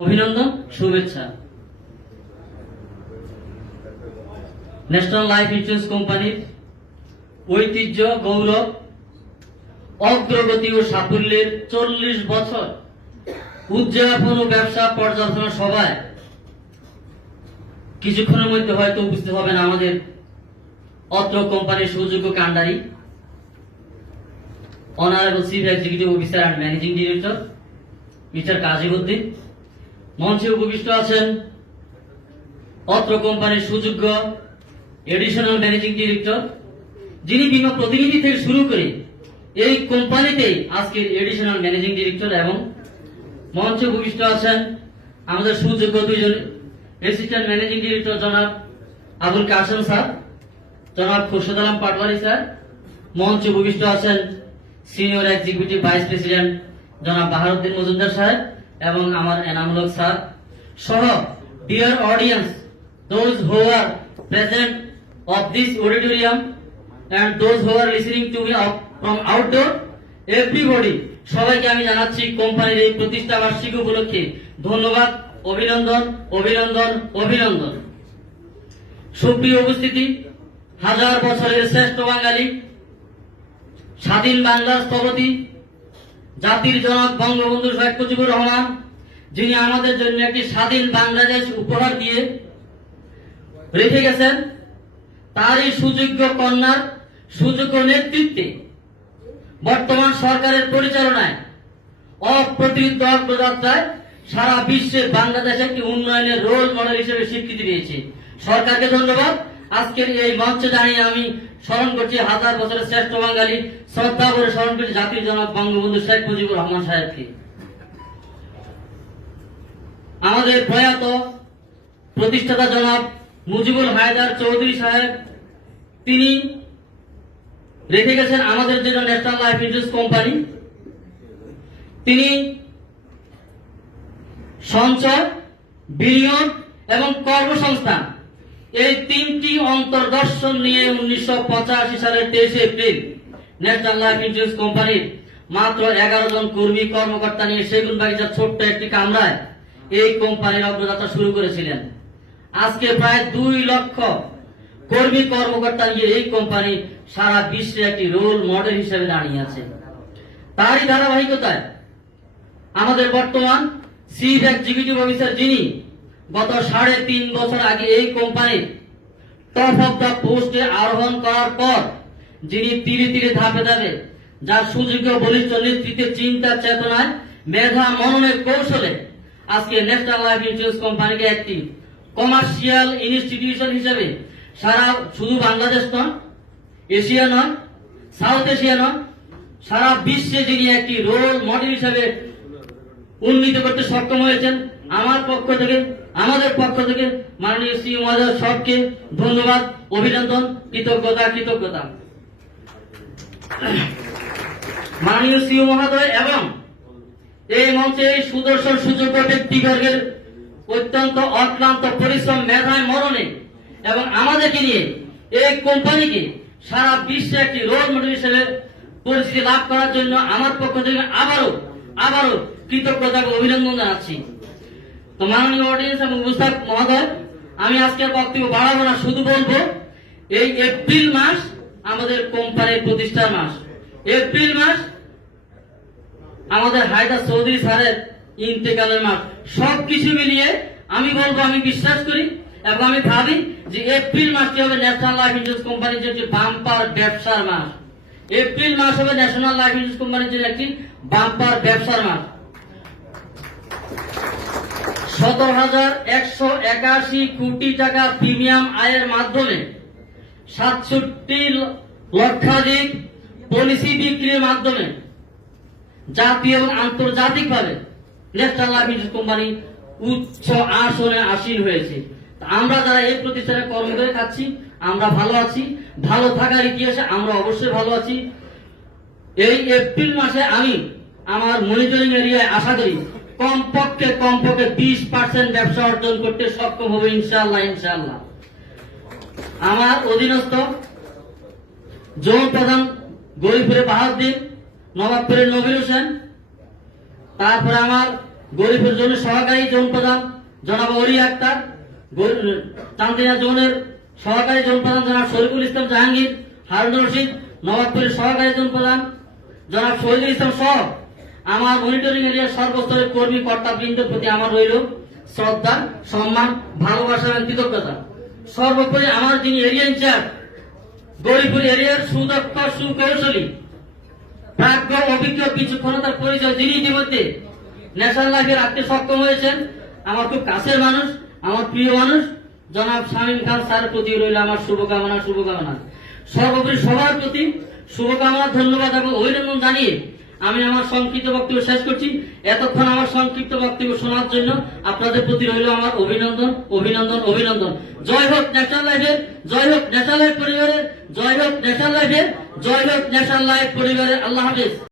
অভিনন্দন, শুভেচ্ছা। National life insurance কোম্পানির ঐতিহ্য, গৌরব, অগ্রগতি ও সাফল্যের চল্লিশ বছর উদযাপন ও ব্যবসা পর্যালোচনা সভায় কিছুক্ষণের মধ্যে হয়তো উপস্থিত হবেন আমাদের অত্র কোম্পানির সুযোগ্য কান্ডারি honourable chief executive officer and managing director mister Kaziuddin মঞ্চে উপবিষ্ট আছেন অত্র কোম্পানির সুযোগ্য এডিশনাল ম্যানেজিং ডিরেক্টর যিনি বিমা প্রতিনিধি থেকে শুরু করে এই কোম্পানিতেই আজকের এডিশনাল ম্যানেজিং ডিরেক্টর এবং মঞ্চে উপবিষ্ট আছেন আমাদের সুযোগ্য দুইজন অ্যাসিস্ট্যান্ট ম্যানেজিং ডিরেক্টর জনাব আবুল কাসেম স্যার, জনাব খুরশেদ আলম পাটওয়ারি স্যার, মঞ্চে উপবিষ্ট আছেন সিনিয়র এক্সিকিউটিভ ভাইস প্রেসিডেন্ট জনাব বাহারুদ্দিন মজুমদার সাহেব এবং আমার এনামুলক স্যার সহ dear audience those who are present of this auditorium those who are listening to me out- from outdoor, everybody, সবাইকে আমি জানাচ্ছি কোম্পানির এই প্রতিষ্ঠা বার্ষিকী উপলক্ষে ধন্যবাদ, অভিনন্দন অভিনন্দন অভিনন্দন। সুপ্রিয় উপস্থিতি, হাজার বছরের শ্রেষ্ঠ বাঙালি, স্বাধীন বাংলার স্থপতি জাতির জনক বঙ্গবন্ধু শেখ মুজিবুর রহমান, যিনি আমাদের জন্য একটি স্বাধীন বাংলাদেশ উপহার দিয়ে রেখে গেছেন, তারই সুযোগ্য কন্যার সুযোগ্য নেতৃত্বে বর্তমান সরকারের পরিচালনায় অপ্রতিরোধ অগ্রযাত্রায় সারা বিশ্বে বাংলাদেশ একটি উন্নয়নের রোল মডেল হিসেবে স্বীকৃতি দিয়েছে। সরকারকে ধন্যবাদ। আজকের এই মঞ্চে দাঁড়িয়ে আমি স্মরণ করছি হাজার বছরের শ্রেষ্ঠ বাঙালি। শ্রদ্ধা করে স্মরণ করছি জাতির জনক বঙ্গবন্ধু শেখ মুজিবুর রহমান সাহেবকে। আমাদের প্রয়াত প্রতিষ্ঠাতা জনাব মুজিবুল হায়দার চৌধুরী সাহেব, তিনি রেখে গেছেন আমাদের যেটা ন্যাশনাল লাইফ ইন্স্যুরেন্স কোম্পানি তিনি সঞ্চয়, বিনিয়োগ এবং কর্মসংস্থান এই তিনটি অন্তর্দর্শন নিয়ে উনিশশো পঁচাশি সালের তেইশে এপ্রিল ন্যাশনাল লাইফ ইন্স্যুরেন্স কোম্পানির মাত্র এগারো জন কর্মী কর্মকর্তা নিয়ে সেগুন বাগিচার ছোট্ট একটি কামরায় এই কোম্পানির অগ্রযাত্রা শুরু করেছিলেন। আজকে প্রায় দুই লক্ষ কর্মী কর্মকর্তা নিয়ে এই কোম্পানি সারা বিশ্বে একটি রোল মডেল হিসেবে দাঁড়িয়ে আছে। তারই ধারাবাহিকতায় আমাদের বর্তমান চিফ এক্সিকিউটিভ অফিসার যিনি গত সাড়ে তিন বছর আগে এই কোম্পানির টপ অফ দ্য পোস্টে আরোহণ করার পর যিনি তীরে তীরে ধাপে ধাপে, যার সুযোগ্য বলিষ্ঠ নেতৃত্বে চিন্তা চেতনায়, মেধা মননের কৌশলে আজকে ন্যাশনাল লাইফ ইন্স্যুরেন্স কোম্পানিকে একটি কমার্শিয়াল ইনস্টিটিউশন হিসেবে সারা, শুধু বাংলাদেশ নয়, এশিয়া নয় সাউথ এশিয়া নয়, সারা বিশ্বে যিনি একটি রোল মডেল হিসেবে উন্নীত করতে সক্ষম হয়েছেন, আমার পক্ষ থেকে আমাদের পক্ষ থেকে মাননীয় শ্রী মহাদয় সবকে ধন্যবাদ, অভিনন্দন, কৃতজ্ঞতা কৃতজ্ঞতা। মাননীয় শ্রী মহাদয় এবং এই মঞ্চে এই সুদর্শন সুযোগ্য ব্যক্তিবর্গের অত্যন্ত অক্লান্ত পরিশ্রম, মেধায়, মরণে, এবং আমাদেরকে নিয়ে এই কোম্পানিকে সারা বিশ্বে একটি রোল মডেল হিসেবে পরিচিতি লাভ করার জন্য আমার পক্ষ থেকে আবারও আবারও কৃতজ্ঞতা অভিনন্দন জানাচ্ছি। মাননীয় অডিয়েন্স এবং মহোদয়, আমি বক্তব্য বাড়াবো না, শুধু বলব, এই এপ্রিল মাস আমাদের কোম্পানির প্রতিষ্ঠার মাস। এপ্রিল মাস আমাদের স্যারের ইন্তেকালের মাস। সবকিছু মিলিয়ে আমি বলব, আমি বিশ্বাস করি এবং আমি ভাবি যে এপ্রিল মাসটি হবে? ন্যাশনাল লাইফ ইন্স্যুরেন্স কোম্পানির জন্য বাম্পার ব্যবসার মাস। এপ্রিল মাস হবে ন্যাশনাল লাইফ ইন্স্যুরেন্স কোম্পানির জন্য একটি বাম্পার ব্যবসার মাস। সতেরো হাজার একশো একাশি কোটি টাকা প্রিমিয়াম আয়ের মাধ্যমে সাতষট্টি লক্ষাধিক পলিসি বিক্রির মাধ্যমে জাতীয় এবং আন্তর্জাতিকভাবে ন্যাশনাল লাইফ ইন্স্যুরেন্স কোম্পানি উচ্চ আসনে আসীন হয়েছে। আমরা যারা এই প্রতিষ্ঠানে কর্ম করে খাচ্ছি, আমরা ভালো আছি, ভালো থাকার ইতিহাসে আমরা অবশ্যই ভালো আছি। এই এপ্রিল মাসে আমি আমার মনিটরিং এরিয়ায় আশা করি কমপক্ষে কমপক্ষে বিশ পার্সেন্ট ব্যবসা অর্জন করতে সক্ষম হবে ইনশাল্লাহ ইনশাল্লাহ আমার অধীনস্থ জোন প্রধান গরিপুরে বাহাউদ্দিন, নবাবপুরের নবীর হোসেন, তারপরে আমার গরিবের জন্য সহকারী জন প্রধান জনাব অরি আক্তার চান্দিনা জোনের সহকারী জন প্রধান জনাব শরীফুল ইসলাম জাহাঙ্গীর হারুন রশিদ, নবাবপুরের সহকারী জন প্রধান জনাব শহীদুল ইসলাম সহ আমার মনিটরিং এরিয়ার সর্বস্তরের কর্মী কর্তা বৃন্দের প্রতি আমার রইল শ্রদ্ধা, সম্মান, ভালোবাসা এবং কৃতজ্ঞতা। সর্বোপরি আমার যিনি এরিয়া ইনচার্জ গরিপুর এরিয়ার সুদক্ষ, সুকৌশলী প্রাজ্ঞ অভিজ্ঞ, বিচক্ষণতার পরিচয় যিনি ইতিমধ্যে ন্যাশনাল লাইফে রাখতে সক্ষম হয়েছেন, আমার খুব কাছের মানুষ, আমার প্রিয় মানুষ, জনাব শামীম খান স্যারের প্রতি রইল আমার শুভকামনা শুভকামনা। সর্বোপরি সবার প্রতি শুভকামনা, ধন্যবাদ এবং অভিনন্দন জানিয়ে আমি আমার সংক্ষিপ্ত বক্তব্য শেষ করছি। এতক্ষণ আমার সংক্ষিপ্ত বক্তব্য শোনার জন্য আপনাদের প্রতি রইল আমার অভিনন্দন অভিনন্দন অভিনন্দন। জয় হোক ন্যাশনাল লাইফের জয় হোক ন্যাশনাল লাইফ পরিবারের, জয় হোক ন্যাশনাল লাইফের জয় হোক ন্যাশনাল লাইফ পরিবারের। আল্লাহ হাফেজ।